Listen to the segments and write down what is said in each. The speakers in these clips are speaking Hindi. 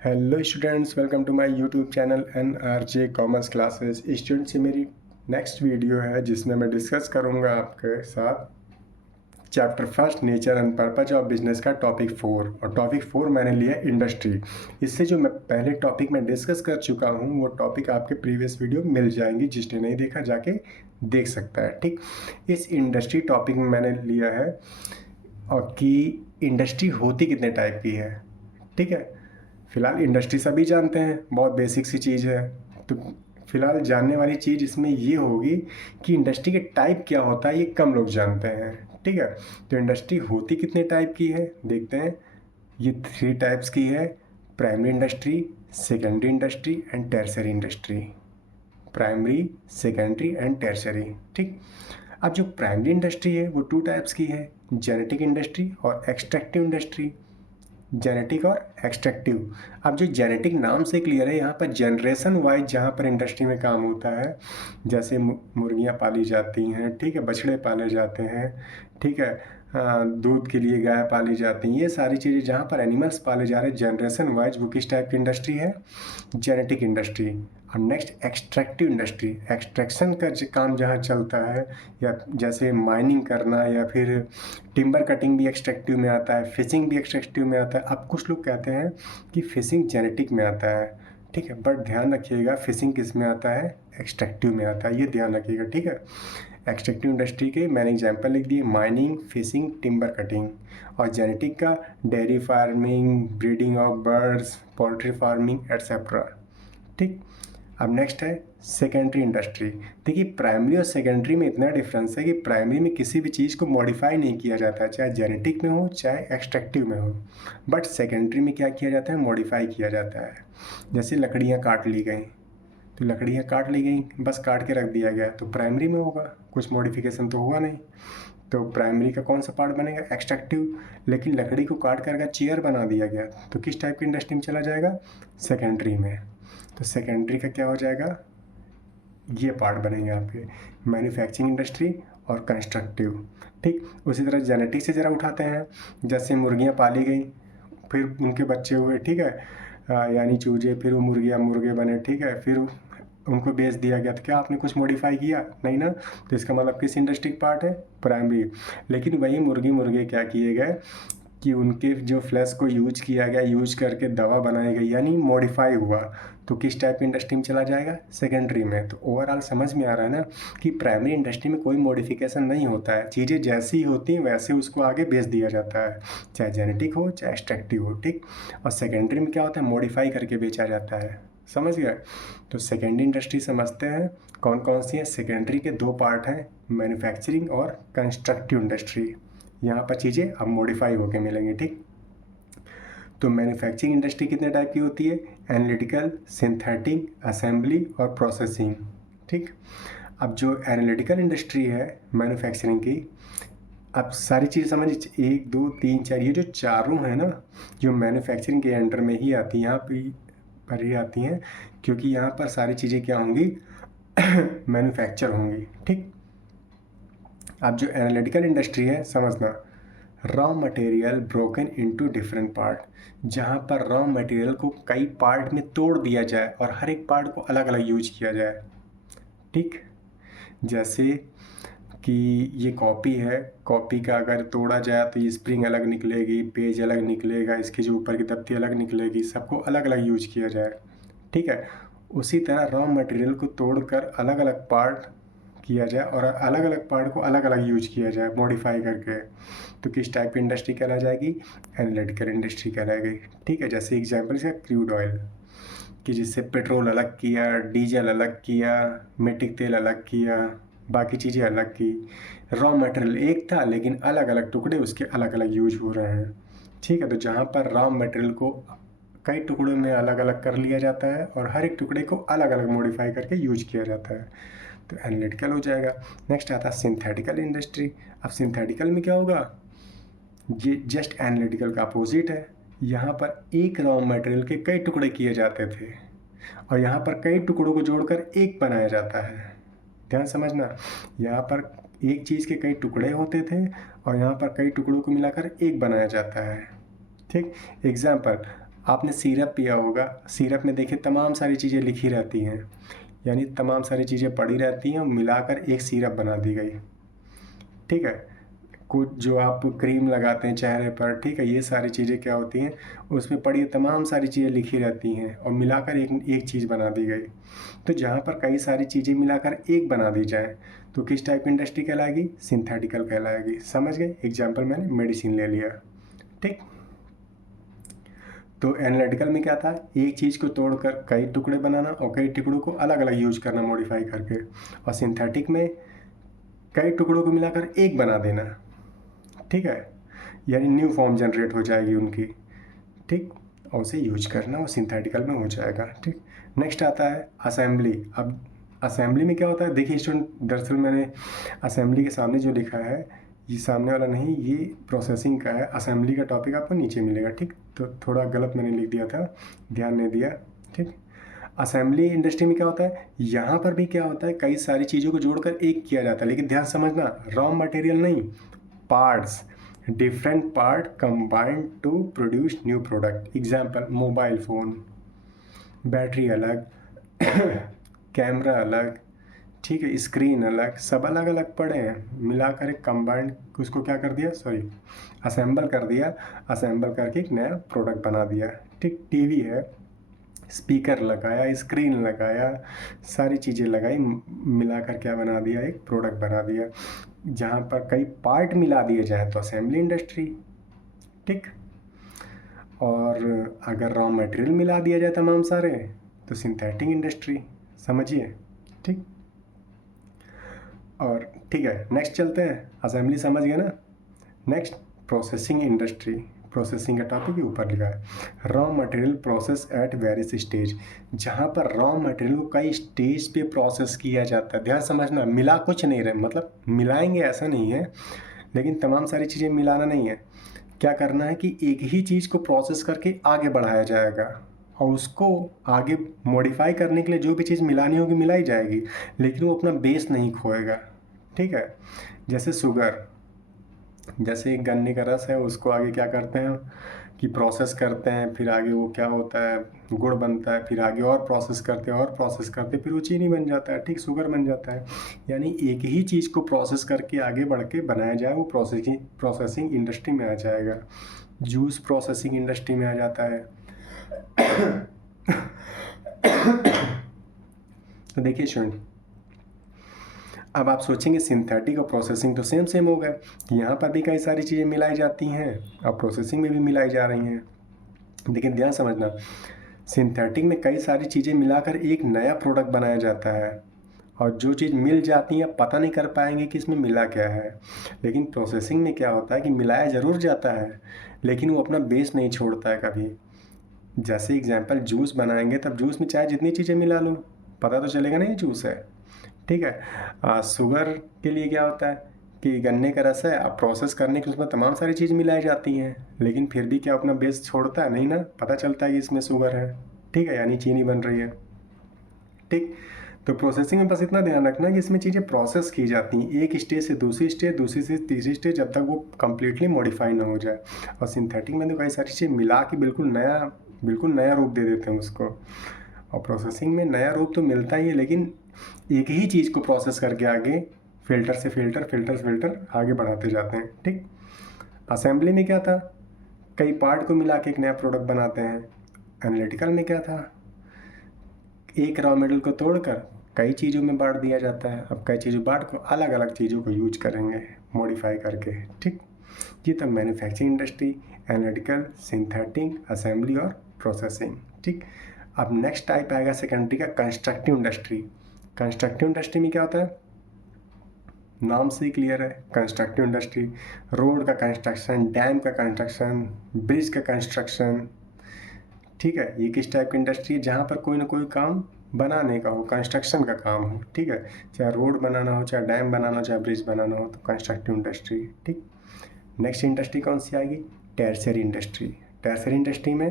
Hello students, welcome to my YouTube channel NRJ commerce classes. Students, ये मेरी नेक्स्ट वीडियो है जिसमें मैं डिस्कस करूंगा आपके साथ chapter first nature and purpose of business का टॉपिक 4। और टॉपिक 4 मैंने लिया इंडस्ट्री। इससे जो मैं पहले टॉपिक में डिस्कस कर चुका हूँ वो टॉपिक आपके प्रीवियस वीडियो मिल जाएंगी, जिसने नहीं देखा जाके देख सकता है। ठीक, इस इंडस्ट्री टॉपिक में मैंने लिया है और कि इंडस्ट्री होती कितने टाइप की है। ठीक है, फिलहाल इंडस्ट्री सभी जानते हैं, बहुत बेसिक सी चीज़ है। तो फिलहाल जानने वाली चीज़ इसमें ये होगी कि इंडस्ट्री के टाइप क्या होता है, ये कम लोग जानते हैं। ठीक है, तो इंडस्ट्री होती कितने टाइप की है देखते हैं। ये 3 टाइप्स की है: primary industry, secondary industry and tertiary industry. Primary, secondary and tertiary. ठीक, अब जो प्राइमरी इंडस्ट्री है वो 2 टाइप्स की है: जेनेटिक इंडस्ट्री और एक्सट्रैक्टिव इंडस्ट्री। जेनेटिक और एक्सट्रैक्टिव। अब जो जेनेटिक नाम से क्लियर है, यहाँ पर जनरेशन वाइज जहाँ पर इंडस्ट्री में काम होता है, जैसे मुर्गियाँ पाली जाती हैं, ठीक है, बछड़े पाले जाते हैं, ठीक है, दूध के लिए गाय पाली जाती हैं, ये सारी चीज़ें जहाँ पर एनिमल्स पाले जा रहे हैं जनरेशन वाइज, वो किस टाइप की इंडस्ट्री है? Genetic industry. और नेक्स्ट एक्सट्रैक्टिव इंडस्ट्री, एक्सट्रैक्शन का काम जहाँ चलता है, या जैसे माइनिंग करना या फिर टिम्बर कटिंग भी एक्सट्रैक्टिव में आता है, फिशिंग भी एक्सट्रैक्टिव में आता है। अब कुछ लोग कहते हैं कि फिशिंग जेनेटिक में आता है, ठीक है, बट ध्यान रखिएगा फिशिंग किस में आता है? एक्सट्रैक्टिव में आता है, ये ध्यान रखिएगा। ठीक है, एक्सट्रैक्टिव इंडस्ट्री के मैंने एग्जांपल लिख दिए: माइनिंग, फिशिंग, टिम्बर कटिंग। और जेनेटिक का dairy farming, breeding of birds, poultry farming etcetera. ठीक, अब नेक्स्ट है सेकेंडरी इंडस्ट्री। देखिए, प्राइमरी और सेकेंडरी में इतना डिफरेंस है कि प्राइमरी में किसी भी चीज़ को मॉडिफाई नहीं किया जाता है, चाहे जेनेटिक में हो चाहे एक्सट्रैक्टिव में हो। बट सेकेंडरी में क्या किया जाता है? मॉडिफाई किया जाता है। जैसे लकड़ियाँ काट ली गई, तो लकड़ियाँ काट ली गई, बस काट के रख दिया गया, तो प्राइमरी में होगा, कुछ मॉडिफिकेशन तो हुआ नहीं। तो प्राइमरी का कौन सा पार्ट बनेगा? एक्सट्रैक्टिव। लेकिन लकड़ी को काट कर चेयर बना दिया गया, तो किस टाइप की इंडस्ट्री में चला जाएगा? सेकेंडरी में। तो सेकेंडरी का क्या हो जाएगा? ये पार्ट बनेंगे आपके मैन्युफैक्चरिंग इंडस्ट्री और कंस्ट्रक्टिव। ठीक, उसी तरह जेनेटिक से ज़रा उठाते हैं। जैसे मुर्गियाँ पाली गई, फिर उनके बच्चे हुए, ठीक है, यानी चूजे, फिर वो मुर्गियाँ मुर्गे बने, ठीक है, फिर उनको बेच दिया गया, तो क्या आपने कुछ मॉडिफाई किया? नहीं ना। तो इसका मतलब किस इंडस्ट्री का पार्ट है? प्राइमरी। लेकिन वही मुर्गी मुर्गे क्या किए गए कि उनके जो फ्लैश को यूज किया गया, यूज करके दवा बनाई गई, यानी मॉडिफाई हुआ, तो किस टाइप की इंडस्ट्री में चला जाएगा? सेकेंडरी में। तो ओवरऑल समझ में आ रहा है ना कि प्राइमरी इंडस्ट्री में कोई मॉडिफिकेशन नहीं होता है, चीज़ें जैसी ही होती हैं वैसे उसको आगे बेच दिया जाता है, चाहे जेनेटिक हो चाहे एक्सट्रैक्टिव हो। ठीक, और सेकेंडरी में क्या होता है? मॉडिफाई करके बेचा जाता है। समझ गए? तो सेकेंडरी इंडस्ट्री समझते हैं कौन कौन सी है। सेकेंडरी के 2 पार्ट हैं, मैन्युफैक्चरिंग और कंस्ट्रक्टिव इंडस्ट्री। यहाँ पर चीज़ें अब मॉडिफाई होकर मिलेंगी। ठीक, तो मैन्युफैक्चरिंग इंडस्ट्री कितने टाइप की होती है? एनालिटिकल, सिंथेटिक, असेंबली और प्रोसेसिंग। ठीक, अब जो एनालिटिकल इंडस्ट्री है मैन्युफैक्चरिंग की, अब सारी चीज़ समझ 1 2 3 4, ये जो चारों हैं ना, जो मैन्युफैक्चरिंग के अंडर में ही आती हैं, यहाँ पर ही आती हैं, क्योंकि यहाँ पर सारी चीज़ें क्या होंगी? मैन्युफैक्चर होंगी। ठीक, अब जो एनालिटिकल इंडस्ट्री है समझना, raw material broken into different part, जहाँ पर रॉ मटेरियल को कई पार्ट में तोड़ दिया जाए और हर एक पार्ट को अलग अलग यूज किया जाए। ठीक, जैसे कि ये कॉपी है, कॉपी का अगर तोड़ा जाए तो ये स्प्रिंग अलग निकलेगी, पेज अलग निकलेगा, इसकी जो ऊपर की तख्ती अलग निकलेगी, सबको अलग अलग यूज किया जाए। ठीक है, उसी तरह रॉ मटेरियल को तोड़कर अलग अलग पार्ट किया जाए और अलग अलग पार्ट को अलग अलग यूज किया जाए मॉडिफाई करके, तो किस टाइप की इंडस्ट्री कहला जाएगी? एनालिटिकल इंडस्ट्री कहलाएगी। ठीक है, जैसे एग्जांपल इसका क्रूड ऑयल, कि जिससे पेट्रोल अलग किया, डीजल अलग किया, मिट्टी तेल अलग किया, बाकी चीज़ें अलग की। रॉ मटेरियल एक था लेकिन अलग अलग टुकड़े उसके अलग अलग यूज हो रहे हैं। ठीक है, तो जहाँ पर रॉ मटेरियल को कई टुकड़ों में अलग अलग कर लिया जाता है और हर एक टुकड़े को अलग अलग मॉडिफाई करके यूज किया जाता है, तो एनालिटिकल हो जाएगा। नेक्स्ट आता है सिंथेटिकल इंडस्ट्री। अब सिंथेटिकल में क्या होगा? ये जस्ट एनालिटिकल का अपोजिट है। यहाँ पर एक रॉ मटेरियल के कई टुकड़े किए जाते थे और यहाँ पर कई टुकड़ों को जोड़कर एक बनाया जाता है। ध्यान समझना, यहाँ पर एक चीज़ के कई टुकड़े होते थे और यहाँ पर कई टुकड़ों को मिलाकर एक बनाया जाता है। ठीक, एग्जाम्पल, आपने सिरप पिया होगा, सिरप में देखिए तमाम सारी चीज़ें लिखी रहती हैं, यानी तमाम सारी चीज़ें पड़ी रहती हैं और मिलाकर एक सिरप बना दी गई। ठीक है, कुछ जो आप क्रीम लगाते हैं चेहरे पर, ठीक है, ये सारी चीज़ें क्या होती हैं, उसमें पड़ी तमाम सारी चीज़ें लिखी रहती हैं और मिलाकर एक चीज़ बना दी गई। तो जहाँ पर कई सारी चीज़ें मिलाकर एक बना दी जाए तो किस टाइप की इंडस्ट्री कहलाएगी? सिंथेटिकल कहलाएगी। समझ गए? एग्जाम्पल मैंने मेडिसिन ले लिया। ठीक, तो एनालिटिकल में क्या था? एक चीज़ को तोड़कर कई टुकड़े बनाना और कई टुकड़ों को अलग अलग यूज करना मॉडिफाई करके, और सिंथेटिक में कई टुकड़ों को मिलाकर एक बना देना। ठीक है, यानी न्यू फॉर्म जनरेट हो जाएगी उनकी। ठीक, और उसे यूज करना वो सिंथेटिकल में हो जाएगा। ठीक, नेक्स्ट आता है असेंबली। अब असेंबली में क्या होता है? देखिए स्टूडेंट, दरअसल मैंने असेंबली के सामने जो लिखा है, ये सामने वाला नहीं, ये प्रोसेसिंग का है। असेंबली का टॉपिक आपको नीचे मिलेगा। ठीक, तो थोड़ा गलत मैंने लिख दिया था, ध्यान नहीं दिया। ठीक, असेंबली इंडस्ट्री में क्या होता है? यहाँ पर भी क्या होता है, कई सारी चीज़ों को जोड़कर एक किया जाता है, लेकिन ध्यान समझना, रॉ मटेरियल नहीं, parts, different part combined to produce new product. Example, mobile phone, battery अलग कैमरा अलग, ठीक है, स्क्रीन अलग, सब अलग अलग पड़े हैं, मिलाकर एक कंबाइंड उसको क्या कर दिया, सॉरी, असेंबल कर दिया, असेंबल करके एक नया प्रोडक्ट बना दिया। ठीक, टीवी है, स्पीकर लगाया, स्क्रीन लगाया, सारी चीज़ें लगाई, मिलाकर क्या बना दिया, एक प्रोडक्ट बना दिया। जहाँ पर कई पार्ट मिला दिए जाए तो असेंबली इंडस्ट्री। ठीक, और अगर रॉ मटेरियल मिला दिया जाए तमाम सारे तो सिंथेटिक इंडस्ट्री। समझिए? ठीक, और ठीक है, नेक्स्ट चलते हैं। असेंबली समझ गए ना? Next processing industry. प्रोसेसिंग का टॉपिक ही ऊपर लिखा है, raw material process at various stage. जहाँ पर रॉ मटेरियल को कई स्टेज पे प्रोसेस किया जाता है। ध्यान समझना, मिला कुछ नहीं रहे, मतलब मिलाएंगे ऐसा नहीं है, लेकिन तमाम सारी चीज़ें मिलाना नहीं है। क्या करना है कि एक ही चीज़ को प्रोसेस करके आगे बढ़ाया जाएगा और उसको आगे मॉडिफाई करने के लिए जो भी चीज़ मिलानी होगी मिलाई जाएगी, लेकिन वो अपना बेस नहीं खोएगा। ठीक है, जैसे शुगर, जैसे एक गन्ने का रस है, उसको आगे क्या करते हैं कि प्रोसेस करते हैं, फिर आगे वो क्या होता है, गुड़ बनता है, फिर आगे और प्रोसेस करते हैं और प्रोसेस करते हैं, फिर वो चीनी बन जाता है। ठीक, शुगर बन जाता है। यानी एक ही चीज़ को प्रोसेस करके आगे बढ़ के बनाया जाए, वो प्रोसेसिंग इंडस्ट्री में आ जाएगा। जूस प्रोसेसिंग इंडस्ट्री में आ जाता है। तो देखिए स्टूडेंट, अब आप सोचेंगे सिंथेटिक और प्रोसेसिंग तो सेम हो गए, यहाँ पर भी कई सारी चीज़ें मिलाई जाती हैं और प्रोसेसिंग में भी मिलाई जा रही हैं। लेकिन ध्यान समझना, सिंथेटिक में कई सारी चीज़ें मिलाकर एक नया प्रोडक्ट बनाया जाता है और जो चीज़ मिल जाती है पता नहीं कर पाएंगे कि इसमें मिला क्या है। लेकिन प्रोसेसिंग में क्या होता है कि मिलाया ज़रूर जाता है, लेकिन वो अपना बेस नहीं छोड़ता है कभी। जैसे एग्जाम्पल, जूस बनाएंगे तब जूस में चाहे जितनी चीज़ें मिला लो, पता तो चलेगा नहीं जूस है। ठीक है, शुगर के लिए क्या होता है कि गन्ने का रस है, अब प्रोसेस करने के उसमें तमाम सारी चीज़ मिलाई जाती हैं, लेकिन फिर भी क्या अपना बेस छोड़ता है नहीं ना, पता चलता है कि इसमें शुगर है। ठीक है, यानी चीनी बन रही है। ठीक, तो प्रोसेसिंग में बस इतना ध्यान रखना कि इसमें चीज़ें प्रोसेस की जाती हैं, एक स्टेज से दूसरी स्टेज, दूसरी से तीसरी स्टेज, जब तक वो कम्प्लीटली मॉडिफाई ना हो जाए। और सिंथेटिक में तो कई सारी चीज़ें मिला के बिल्कुल नया रूप दे देते हैं उसको। और प्रोसेसिंग में नया रूप तो मिलता ही है, लेकिन एक ही चीज़ को प्रोसेस करके आगे फिल्टर से फिल्टर आगे बढ़ाते जाते हैं। ठीक, असेंबली में क्या था, कई पार्ट को मिला के एक नया प्रोडक्ट बनाते हैं। एनालिटिकल में क्या था, एक रॉ मटेरियल को तोड़कर कई चीज़ों में बांट दिया जाता है। अब कई चीज़ों बांट को अलग अलग चीज़ों को यूज करेंगे मॉडिफाई करके। ठीक, ये तो manufacturing industry, analytical, synthetic, assembly और प्रोसेसिंग। ठीक, अब नेक्स्ट टाइप आएगा सेकेंडरी का, कंस्ट्रक्टिव इंडस्ट्री। कंस्ट्रक्टिव इंडस्ट्री में क्या होता है, नाम से ही क्लियर है, कंस्ट्रक्टिव इंडस्ट्री। रोड का कंस्ट्रक्शन, डैम का कंस्ट्रक्शन, ब्रिज का कंस्ट्रक्शन। ठीक है, ये किस टाइप की इंडस्ट्री है, जहाँ पर कोई ना कोई काम बनाने का हो, कंस्ट्रक्शन का काम हो। ठीक है, चाहे रोड बनाना हो, चाहे डैम बनाना हो, चाहे ब्रिज बनाना हो, तो कंस्ट्रक्टिव इंडस्ट्री। ठीक, नेक्स्ट इंडस्ट्री कौन सी आएगी, टर्शियरी इंडस्ट्री। टर्शियरी इंडस्ट्री में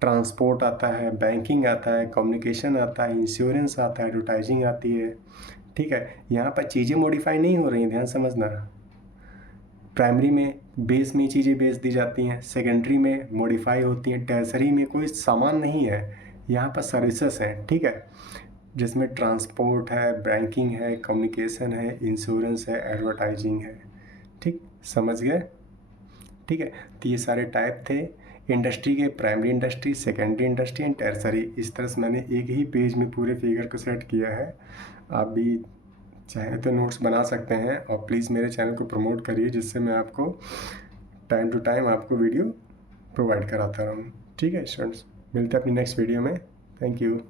ट्रांसपोर्ट आता है, बैंकिंग आता है, कम्युनिकेशन आता है, इंश्योरेंस आता है, एडवर्टाइजिंग आती है। ठीक है, यहाँ पर चीज़ें मॉडिफाई नहीं हो रही हैं, ध्यान समझना। प्राइमरी में बेस में चीज़ें बेच दी जाती हैं, सेकेंडरी में मॉडिफाई होती हैं, टर्सरी में कोई सामान नहीं है, यहाँ पर सर्विसेज हैं, ठीक है, जिसमें ट्रांसपोर्ट है, बैंकिंग है, कम्युनिकेशन है, इंश्योरेंस है, एडवर्टाइजिंग है, ठीक, समझ गए? ठीक है, तो ये सारे टाइप थे इंडस्ट्री के, primary industry, secondary industry and tertiary. इस तरह से मैंने एक ही पेज में पूरे फिगर को सेट किया है। आप भी चाहे तो नोट्स बना सकते हैं और प्लीज़ मेरे चैनल को प्रमोट करिए, जिससे मैं आपको टाइम टू टाइम आपको वीडियो प्रोवाइड कराता रहूँ। ठीक है स्टूडेंट्स, मिलते हैं अपनी नेक्स्ट वीडियो में। Thank you.